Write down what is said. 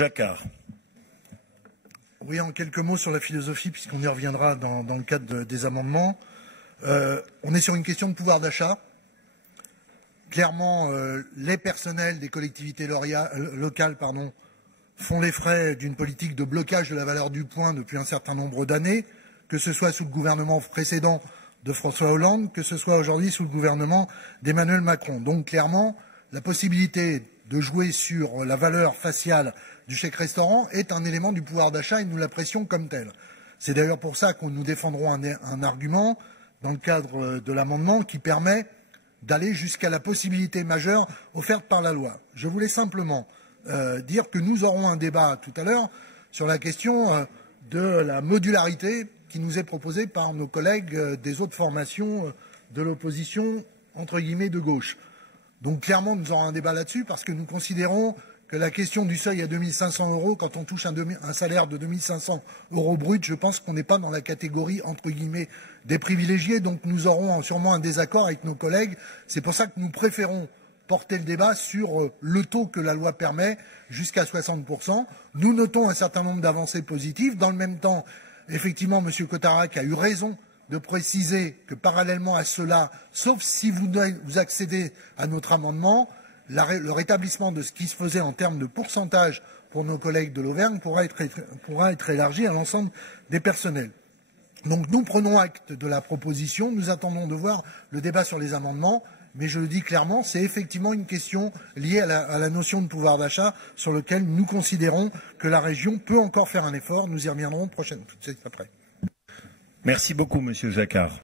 Jacquard. Oui, en quelques mots sur la philosophie, puisqu'on y reviendra dans le cadre des amendements. On est sur une question de pouvoir d'achat. Clairement, les personnels des collectivités locales font les frais d'une politique de blocage de la valeur du point depuis un certain nombre d'années, que ce soit sous le gouvernement précédent de François Hollande, que ce soit aujourd'hui sous le gouvernement d'Emmanuel Macron. Donc clairement, la possibilité de jouer sur la valeur faciale du chèque restaurant est un élément du pouvoir d'achat et nous l'apprécions comme tel. C'est d'ailleurs pour ça que nous défendrons un argument dans le cadre de l'amendement qui permet d'aller jusqu'à la possibilité majeure offerte par la loi. Je voulais simplement dire que nous aurons un débat tout à l'heure sur la question de la modularité qui nous est proposée par nos collègues des autres formations de l'opposition, entre guillemets, de gauche. Donc clairement, nous aurons un débat là-dessus parce que nous considérons que la question du seuil à 2 500 €, quand on touche un salaire de 2 500 € brut, je pense qu'on n'est pas dans la catégorie, entre guillemets, des privilégiés. Donc nous aurons sûrement un désaccord avec nos collègues. C'est pour ça que nous préférons porter le débat sur le taux que la loi permet, jusqu'à 60%. Nous notons un certain nombre d'avancées positives. Dans le même temps, effectivement, M. Cotarac a eu raison de préciser que parallèlement à cela, sauf si vous accédez à notre amendement, le rétablissement de ce qui se faisait en termes de pourcentage pour nos collègues de l'Auvergne pourra être élargi à l'ensemble des personnels. Donc nous prenons acte de la proposition, nous attendons de voir le débat sur les amendements, mais je le dis clairement, c'est effectivement une question liée à la notion de pouvoir d'achat sur lequel nous considérons que la région peut encore faire un effort. Nous y reviendrons tout de suite après. Merci beaucoup, Monsieur Jacquard.